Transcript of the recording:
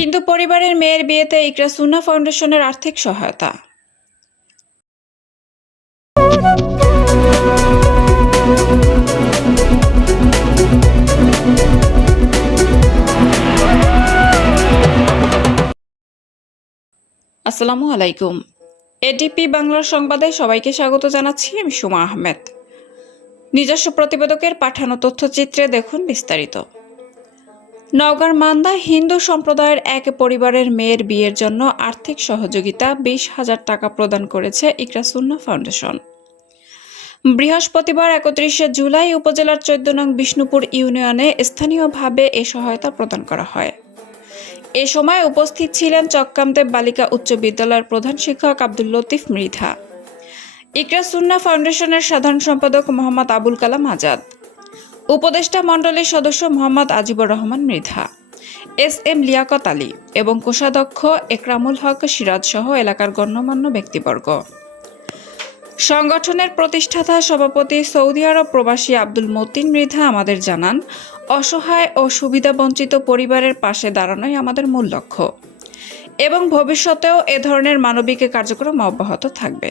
হিন্দু পরিবারের মেয়ের বিয়েতে ইকরা সুন্না ফাউন্ডেশনের আর্থিক সহায়তা। আসসালামু আলাইকুম। এডিপি বাংলার সংবাদে সবাইকে স্বাগত জানাচ্ছি আমি সুমা আহমেদ। নিজস্ব প্রতিবেদকের পাঠানো তথ্যচিত্রে দেখুন বিস্তারিত। নওগাঁর মান্দা হিন্দু সম্প্রদায়ের এক পরিবারের মেয়ের বিয়ের জন্য আর্থিক সহযোগিতা বিশ হাজার টাকা প্রদান করেছে ইকরাসুন্না ফাউন্ডেশন। বৃহস্পতিবার একত্রিশে জুলাই উপজেলার চোদ্দ নং বিষ্ণুপুর ইউনিয়নে স্থানীয়ভাবে এ সহায়তা প্রদান করা হয়। এ সময় উপস্থিত ছিলেন চক্কামদেব বালিকা উচ্চ বিদ্যালয়ের প্রধান শিক্ষক আব্দুল লতিফ মৃধা। ইকরা সুন্না ফাউন্ডেশনের সাধারণ সম্পাদক মোহাম্মদ আবুল কালাম আজাদ। উপদেষ্টা মণ্ডলীর সদস্য মোহাম্মদ আজিবুর রহমান মৃধা, এস এম লিয়াকত আলী এবং কোষাধ্যক্ষ একরামুল হক সিরাজ সহ এলাকার গণ্যমান্য ব্যক্তিবর্গ। সংগঠনের প্রতিষ্ঠাতা সভাপতি সৌদি আরব প্রবাসী আব্দুল মতিন মৃধা আমাদের জানান, অসহায় ও সুবিধাবঞ্চিত পরিবারের পাশে দাঁড়ানোই আমাদের মূল লক্ষ্য এবং ভবিষ্যতেও এ ধরনের মানবিক কার্যক্রম অব্যাহত থাকবে।